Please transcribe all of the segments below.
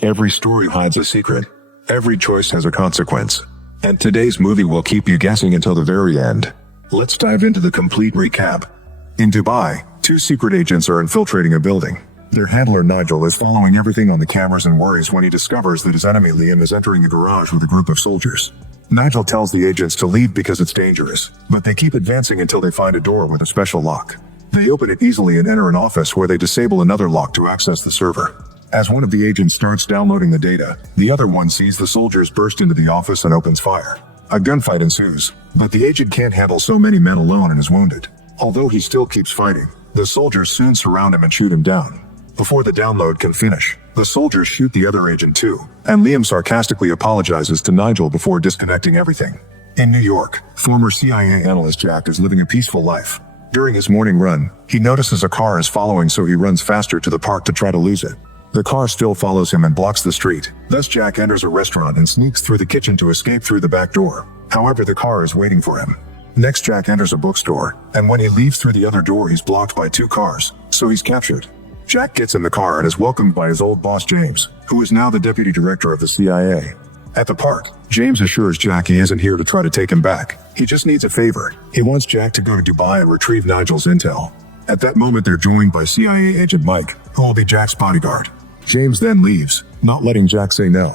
Every story hides a secret. Every choice has a consequence. And today's movie will keep you guessing until the very end. Let's dive into the complete recap. In Dubai, two secret agents are infiltrating a building. Their handler Nigel is following everything on the cameras and worries when he discovers that his enemy Liam is entering a garage with a group of soldiers. Nigel tells the agents to leave because it's dangerous, but they keep advancing until they find a door with a special lock. They open it easily and enter an office where they disable another lock to access the server. As one of the agents starts downloading the data, the other one sees the soldiers burst into the office and opens fire. A gunfight ensues, but the agent can't handle so many men alone and is wounded. Although he still keeps fighting, the soldiers soon surround him and shoot him down. Before the download can finish, the soldiers shoot the other agent too, and Liam sarcastically apologizes to Nigel before disconnecting everything. In New York, former CIA analyst Jack is living a peaceful life. During his morning run, he notices a car is following, so he runs faster to the park to try to lose it. The car still follows him and blocks the street. Thus Jack enters a restaurant and sneaks through the kitchen to escape through the back door. However, the car is waiting for him. Next, Jack enters a bookstore, and when he leaves through the other door, he's blocked by two cars, so he's captured. Jack gets in the car and is welcomed by his old boss James, who is now the deputy director of the CIA. At the park, James assures Jack he isn't here to try to take him back. He just needs a favor. He wants Jack to go to Dubai and retrieve Nigel's intel. At that moment, they're joined by CIA agent Mike, who will be Jack's bodyguard. James then leaves, not letting Jack say no.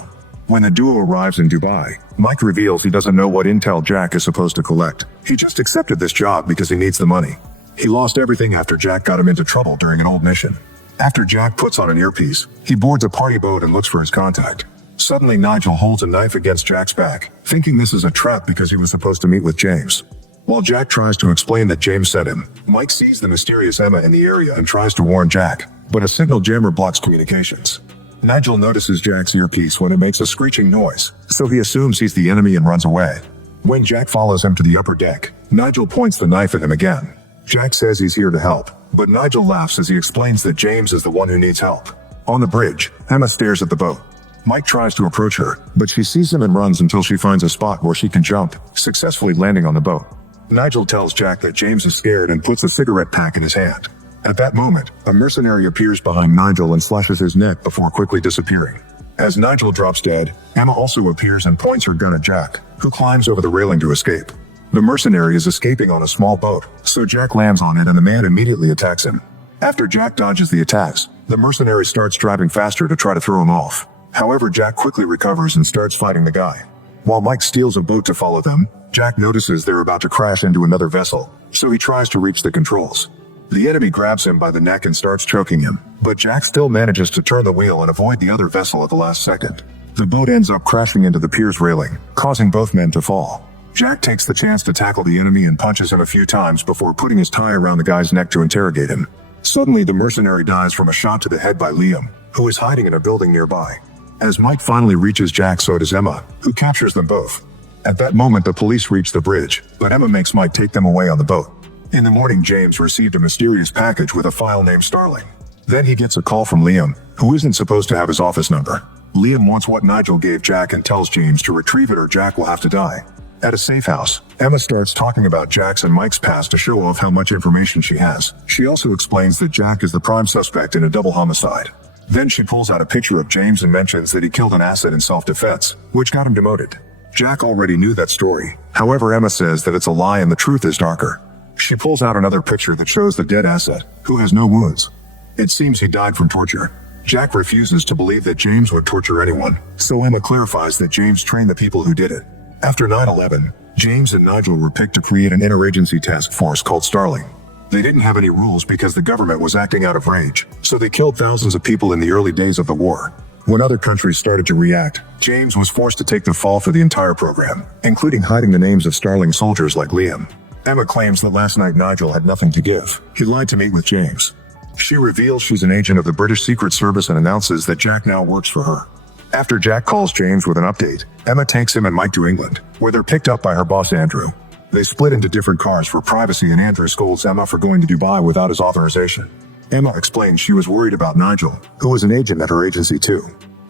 When the duo arrives in Dubai, Mike reveals he doesn't know what intel Jack is supposed to collect. He just accepted this job because he needs the money. He lost everything after Jack got him into trouble during an old mission. After Jack puts on an earpiece, he boards a party boat and looks for his contact. Suddenly, Nigel holds a knife against Jack's back, thinking this is a trap because he was supposed to meet with James. While Jack tries to explain that James sent him, Mike sees the mysterious Emma in the area and tries to warn Jack, but a signal jammer blocks communications. Nigel notices Jack's earpiece when it makes a screeching noise, so he assumes he's the enemy and runs away. When Jack follows him to the upper deck, Nigel points the knife at him again. Jack says he's here to help, but Nigel laughs as he explains that James is the one who needs help. On the bridge, Emma stares at the boat. Mike tries to approach her, but she sees him and runs until she finds a spot where she can jump, successfully landing on the boat. Nigel tells Jack that James is scared and puts a cigarette pack in his hand. At that moment, a mercenary appears behind Nigel and slashes his neck before quickly disappearing. As Nigel drops dead, Emma also appears and points her gun at Jack, who climbs over the railing to escape. The mercenary is escaping on a small boat, so Jack lands on it and the man immediately attacks him. After Jack dodges the attacks, the mercenary starts driving faster to try to throw him off. However, Jack quickly recovers and starts fighting the guy. While Mike steals a boat to follow them, Jack notices they're about to crash into another vessel, so he tries to reach the controls. The enemy grabs him by the neck and starts choking him, but Jack still manages to turn the wheel and avoid the other vessel at the last second. The boat ends up crashing into the pier's railing, causing both men to fall. Jack takes the chance to tackle the enemy and punches him a few times before putting his tie around the guy's neck to interrogate him. Suddenly, the mercenary dies from a shot to the head by Liam, who is hiding in a building nearby. As Mike finally reaches Jack, so does Emma, who captures them both. At that moment, the police reach the bridge, but Emma makes Mike take them away on the boat. In the morning, James received a mysterious package with a file named Starling. Then he gets a call from Liam, who isn't supposed to have his office number. Liam wants what Nigel gave Jack and tells James to retrieve it or Jack will have to die. At a safe house, Emma starts talking about Jack's and Mike's past to show off how much information she has. She also explains that Jack is the prime suspect in a double homicide. Then she pulls out a picture of James and mentions that he killed an asset in self-defense, which got him demoted. Jack already knew that story. However, Emma says that it's a lie and the truth is darker. She pulls out another picture that shows the dead asset, who has no wounds. It seems he died from torture. Jack refuses to believe that James would torture anyone, so Emma clarifies that James trained the people who did it. After 9/11, James and Nigel were picked to create an interagency task force called Starling. They didn't have any rules because the government was acting out of rage, so they killed thousands of people in the early days of the war. When other countries started to react, James was forced to take the fall for the entire program, including hiding the names of Starling soldiers like Liam. Emma claims that last night Nigel had nothing to give. He lied to meet with James. She reveals she's an agent of the British Secret Service and announces that Jack now works for her. After Jack calls James with an update, Emma takes him and Mike to England, where they're picked up by her boss Andrew. They split into different cars for privacy and Andrew scolds Emma for going to Dubai without his authorization. Emma explains she was worried about Nigel, who was an agent at her agency too.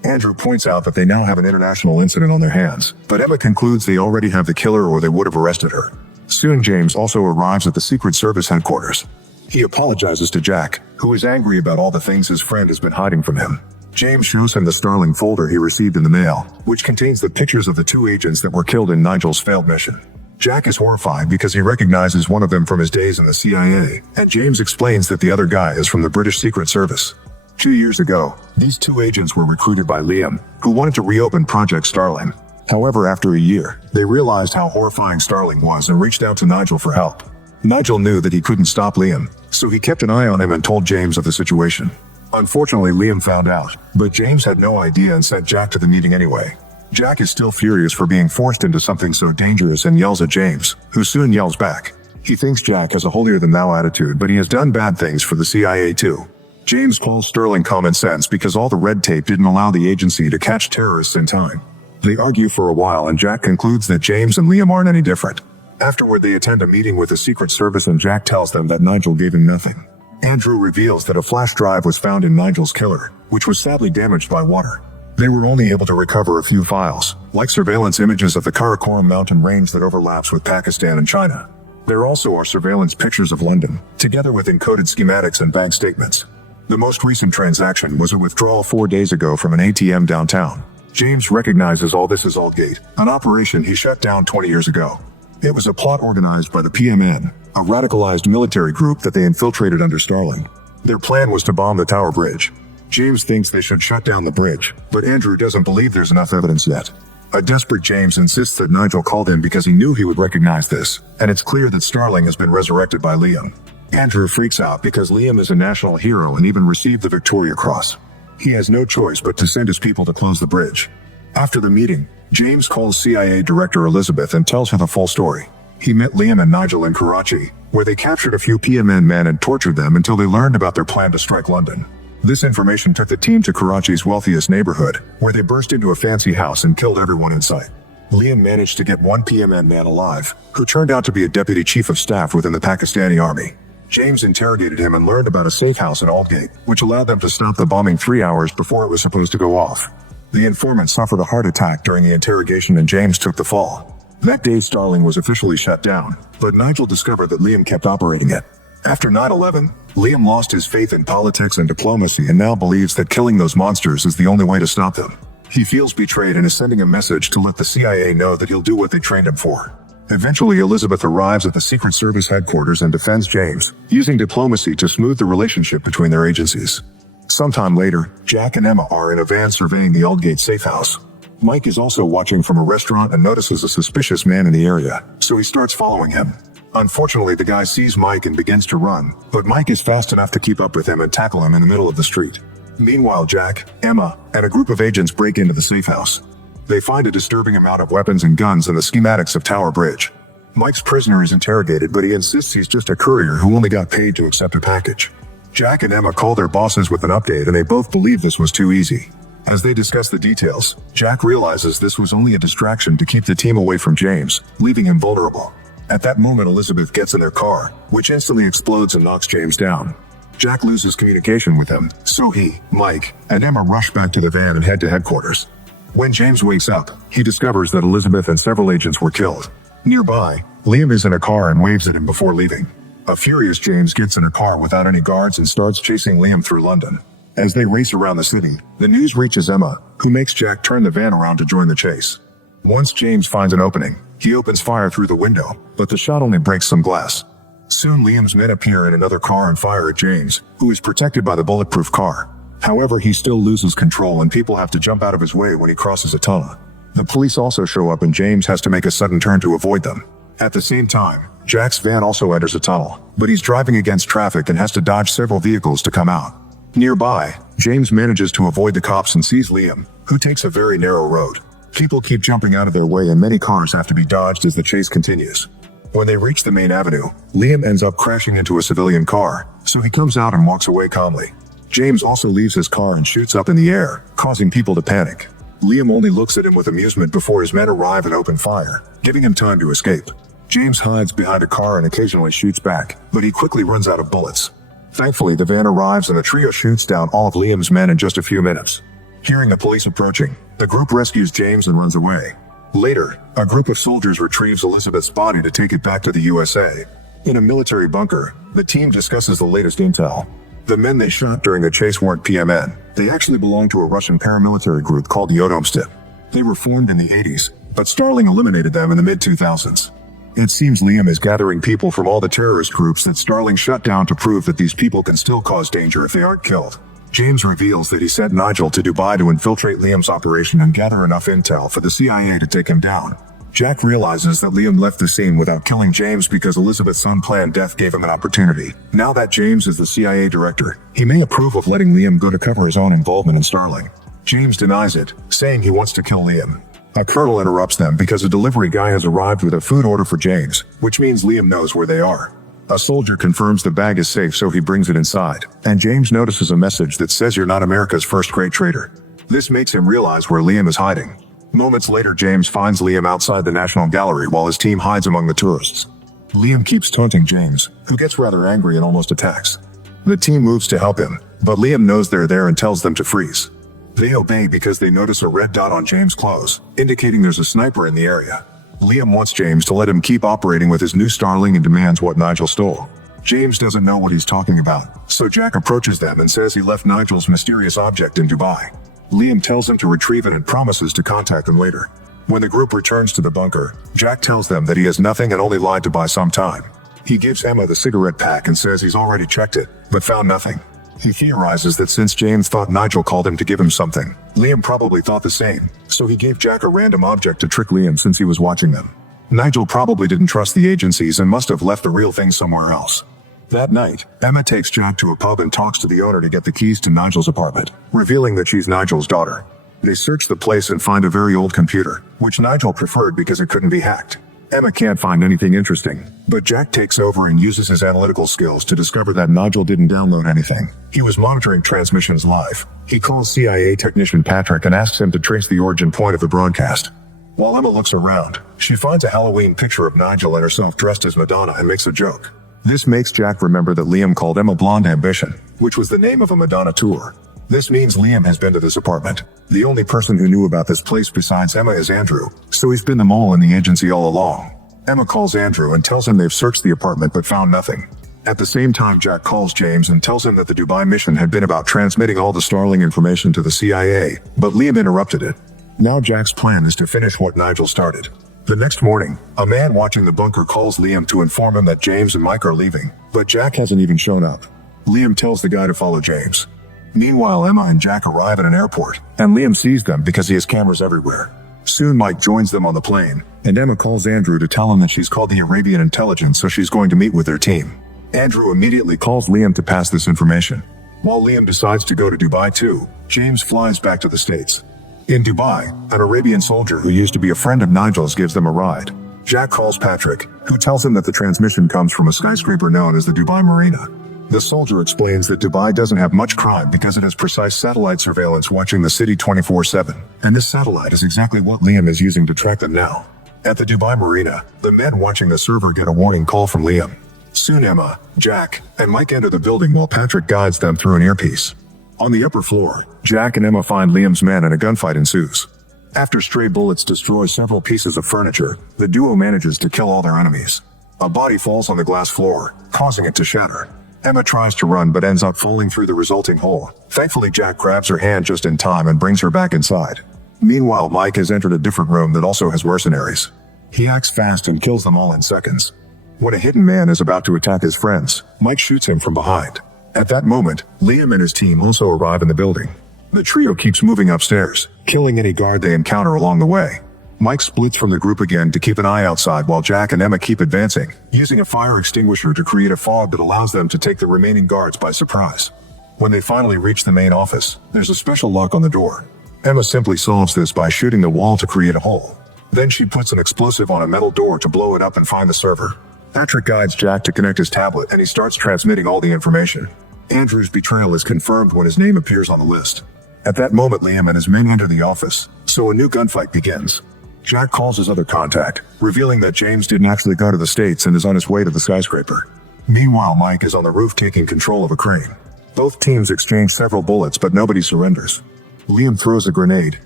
Andrew points out that they now have an international incident on their hands, but Emma concludes they already have the killer or they would have arrested her. Soon James also arrives at the Secret Service headquarters. He apologizes to Jack, who is angry about all the things his friend has been hiding from him. James shows him the Starling folder he received in the mail, which contains the pictures of the 2 agents that were killed in Nigel's failed mission. Jack is horrified because he recognizes one of them from his days in the CIA, and James explains that the other guy is from the British Secret Service. 2 years ago, these 2 agents were recruited by Liam, who wanted to reopen Project Starling. However, after a year, they realized how horrifying Starling was and reached out to Nigel for help. Nigel knew that he couldn't stop Liam, so he kept an eye on him and told James of the situation. Unfortunately, Liam found out, but James had no idea and sent Jack to the meeting anyway. Jack is still furious for being forced into something so dangerous and yells at James, who soon yells back. He thinks Jack has a holier-than-thou attitude, but he has done bad things for the CIA too. James calls Sterling common sense because all the red tape didn't allow the agency to catch terrorists in time. They argue for a while and Jack concludes that James and Liam aren't any different. Afterward, they attend a meeting with the Secret Service and Jack tells them that Nigel gave him nothing. Andrew reveals that a flash drive was found in Nigel's killer, which was sadly damaged by water. They were only able to recover a few files, like surveillance images of the Karakoram mountain range that overlaps with Pakistan and China. There also are surveillance pictures of London, together with encoded schematics and bank statements. The most recent transaction was a withdrawal 4 days ago from an ATM downtown. James recognizes all this as Aldgate, an operation he shut down 20 years ago. It was a plot organized by the PMN, a radicalized military group that they infiltrated under Starling. Their plan was to bomb the Tower Bridge. James thinks they should shut down the bridge, but Andrew doesn't believe there's enough evidence yet. A desperate James insists that Nigel called him because he knew he would recognize this, and it's clear that Starling has been resurrected by Liam. Andrew freaks out because Liam is a national hero and even received the Victoria Cross. He has no choice but to send his people to close the bridge. After the meeting, James calls CIA Director Elizabeth and tells her the full story. He met Liam and Nigel in Karachi, where they captured a few PMN men and tortured them until they learned about their plan to strike London. This information took the team to Karachi's wealthiest neighborhood, where they burst into a fancy house and killed everyone in sight. Liam managed to get one PMN man alive, who turned out to be a deputy chief of staff within the Pakistani army. James interrogated him and learned about a safe house in Aldgate, which allowed them to stop the bombing 3 hours before it was supposed to go off. The informant suffered a heart attack during the interrogation and James took the fall. That day Starling was officially shut down, but Nigel discovered that Liam kept operating it. After 9/11, Liam lost his faith in politics and diplomacy and now believes that killing those monsters is the only way to stop them. He feels betrayed and is sending a message to let the CIA know that he'll do what they trained him for. Eventually, Elizabeth arrives at the Secret Service headquarters and defends James, using diplomacy to smooth the relationship between their agencies. Sometime later, Jack and Emma are in a van surveying the Aldgate safe house. Mike is also watching from a restaurant and notices a suspicious man in the area, so he starts following him. Unfortunately, the guy sees Mike and begins to run, but Mike is fast enough to keep up with him and tackle him in the middle of the street. Meanwhile, Jack, Emma, and a group of agents break into the safe house. They find a disturbing amount of weapons and guns and the schematics of Tower Bridge. Mike's prisoner is interrogated, but he insists he's just a courier who only got paid to accept a package. Jack and Emma call their bosses with an update and they both believe this was too easy. As they discuss the details, Jack realizes this was only a distraction to keep the team away from James, leaving him vulnerable. At that moment, Elizabeth gets in their car, which instantly explodes and knocks James down. Jack loses communication with him, so he, Mike, and Emma rush back to the van and head to headquarters. When James wakes up, he discovers that Elizabeth and several agents were killed. Nearby, Liam is in a car and waves at him before leaving. A furious James gets in a car without any guards and starts chasing Liam through London. As they race around the city, the news reaches Emma, who makes Jack turn the van around to join the chase. Once James finds an opening, he opens fire through the window, but the shot only breaks some glass. Soon Liam's men appear in another car and fire at James, who is protected by the bulletproof car. However, he still loses control and people have to jump out of his way when he crosses a tunnel. The police also show up and James has to make a sudden turn to avoid them. At the same time, Jack's van also enters a tunnel, but he's driving against traffic and has to dodge several vehicles to come out. Nearby, James manages to avoid the cops and sees Liam, who takes a very narrow road. People keep jumping out of their way and many cars have to be dodged as the chase continues. When they reach the main avenue, Liam ends up crashing into a civilian car, so he comes out and walks away calmly. James also leaves his car and shoots up in the air, causing people to panic. Liam only looks at him with amusement before his men arrive and open fire, giving him time to escape. James hides behind a car and occasionally shoots back, but he quickly runs out of bullets. Thankfully, the van arrives and the trio shoots down all of Liam's men in just a few minutes. Hearing the police approaching, the group rescues James and runs away. Later, a group of soldiers retrieves Elizabeth's body to take it back to the USA. In a military bunker, the team discusses the latest intel. The men they shot during the chase weren't PMN. They actually belonged to a Russian paramilitary group called Yodomstip. They were formed in the 80s, but Starling eliminated them in the mid-2000s. It seems Liam is gathering people from all the terrorist groups that Starling shut down to prove that these people can still cause danger if they aren't killed. James reveals that he sent Nigel to Dubai to infiltrate Liam's operation and gather enough intel for the CIA to take him down. Jack realizes that Liam left the scene without killing James because Elizabeth's unplanned death gave him an opportunity. Now that James is the CIA director, he may approve of letting Liam go to cover his own involvement in Starling. James denies it, saying he wants to kill Liam. A colonel interrupts them because a delivery guy has arrived with a food order for James, which means Liam knows where they are. A soldier confirms the bag is safe, so he brings it inside, and James notices a message that says you're not America's first great traitor. This makes him realize where Liam is hiding. Moments later, James finds Liam outside the National Gallery while his team hides among the tourists. Liam keeps taunting James, who gets rather angry and almost attacks. The team moves to help him, but Liam knows they're there and tells them to freeze. They obey because they notice a red dot on James' clothes, indicating there's a sniper in the area. Liam wants James to let him keep operating with his new Starling and demands what Nigel stole. James doesn't know what he's talking about, so Jack approaches them and says he left Nigel's mysterious object in Dubai. Liam tells him to retrieve it and promises to contact them later. When the group returns to the bunker, Jack tells them that he has nothing and only lied to buy some time. He gives Emma the cigarette pack and says he's already checked it, but found nothing. He theorizes that since James thought Nigel called him to give him something, Liam probably thought the same, so he gave Jack a random object to trick Liam since he was watching them. Nigel probably didn't trust the agencies and must have left the real thing somewhere else. That night, Emma takes Jack to a pub and talks to the owner to get the keys to Nigel's apartment, revealing that she's Nigel's daughter. They search the place and find a very old computer, which Nigel preferred because it couldn't be hacked. Emma can't find anything interesting, but Jack takes over and uses his analytical skills to discover that Nigel didn't download anything. He was monitoring transmissions live. He calls CIA technician Patrick and asks him to trace the origin point of the broadcast. While Emma looks around, she finds a Halloween picture of Nigel and herself dressed as Madonna and makes a joke. This makes Jack remember that Liam called Emma Blonde Ambition, which was the name of a Madonna tour. This means Liam has been to this apartment. The only person who knew about this place besides Emma is Andrew, so he's been the mole in the agency all along. Emma calls Andrew and tells him they've searched the apartment but found nothing. At the same time, Jack calls James and tells him that the Dubai mission had been about transmitting all the Starling information to the CIA, but Liam interrupted it. Now Jack's plan is to finish what Nigel started. The next morning, a man watching the bunker calls Liam to inform him that James and Mike are leaving, but Jack hasn't even shown up. Liam tells the guy to follow James. Meanwhile, Emma and Jack arrive at an airport, and Liam sees them because he has cameras everywhere. Soon Mike joins them on the plane, and Emma calls Andrew to tell him that she's called the Arabian Intelligence, so she's going to meet with their team. Andrew immediately calls Liam to pass this information. While Liam decides to go to Dubai too, James flies back to the States. In Dubai, an Arabian soldier who used to be a friend of Nigel's gives them a ride. Jack calls Patrick, who tells him that the transmission comes from a skyscraper known as the Dubai Marina. The soldier explains that Dubai doesn't have much crime because it has precise satellite surveillance watching the city 24/7, and this satellite is exactly what Liam is using to track them now. At the Dubai Marina, the men watching the server get a warning call from Liam. Soon Emma, Jack, and Mike enter the building while Patrick guides them through an earpiece. On the upper floor, Jack and Emma find Liam's men and a gunfight ensues. After stray bullets destroy several pieces of furniture, the duo manages to kill all their enemies. A body falls on the glass floor, causing it to shatter. Emma tries to run but ends up falling through the resulting hole. Thankfully, Jack grabs her hand just in time and brings her back inside. Meanwhile, Mike has entered a different room that also has mercenaries. He acts fast and kills them all in seconds. When a hidden man is about to attack his friends, Mike shoots him from behind. At that moment, Liam and his team also arrive in the building. The trio keeps moving upstairs, killing any guard they encounter along the way. Mike splits from the group again to keep an eye outside while Jack and Emma keep advancing, using a fire extinguisher to create a fog that allows them to take the remaining guards by surprise. When they finally reach the main office, there's a special lock on the door. Emma simply solves this by shooting the wall to create a hole. Then she puts an explosive on a metal door to blow it up and find the server. Patrick guides Jack to connect his tablet and he starts transmitting all the information. Andrew's betrayal is confirmed when his name appears on the list. At that moment, Liam and his men enter the office, so a new gunfight begins. Jack calls his other contact, revealing that James didn't actually go to the States and is on his way to the skyscraper. Meanwhile, Mike is on the roof taking control of a crane. Both teams exchange several bullets, but nobody surrenders. Liam throws a grenade,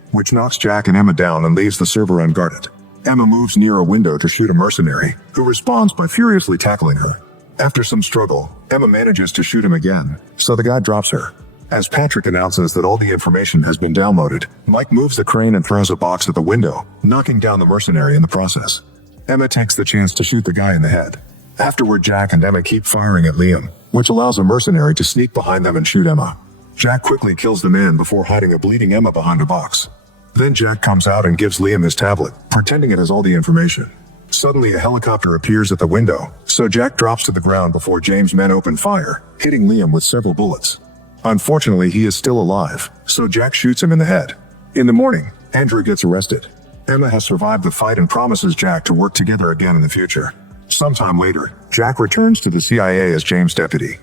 which knocks Jack and Emma down and leaves the server unguarded. Emma moves near a window to shoot a mercenary, who responds by furiously tackling her. After some struggle, Emma manages to shoot him again, so the guy drops her. As Patrick announces that all the information has been downloaded, Mike moves the crane and throws a box at the window, knocking down the mercenary in the process. Emma takes the chance to shoot the guy in the head. Afterward, Jack and Emma keep firing at Liam, which allows a mercenary to sneak behind them and shoot Emma. Jack quickly kills the man before hiding a bleeding Emma behind a box. Then Jack comes out and gives Liam his tablet, pretending it has all the information. Suddenly a helicopter appears at the window, so Jack drops to the ground before James' men open fire, hitting Liam with several bullets. Unfortunately, he is still alive, so Jack shoots him in the head. In the morning, Andrew gets arrested. Emma has survived the fight and promises Jack to work together again in the future. Sometime later, Jack returns to the CIA as James' deputy.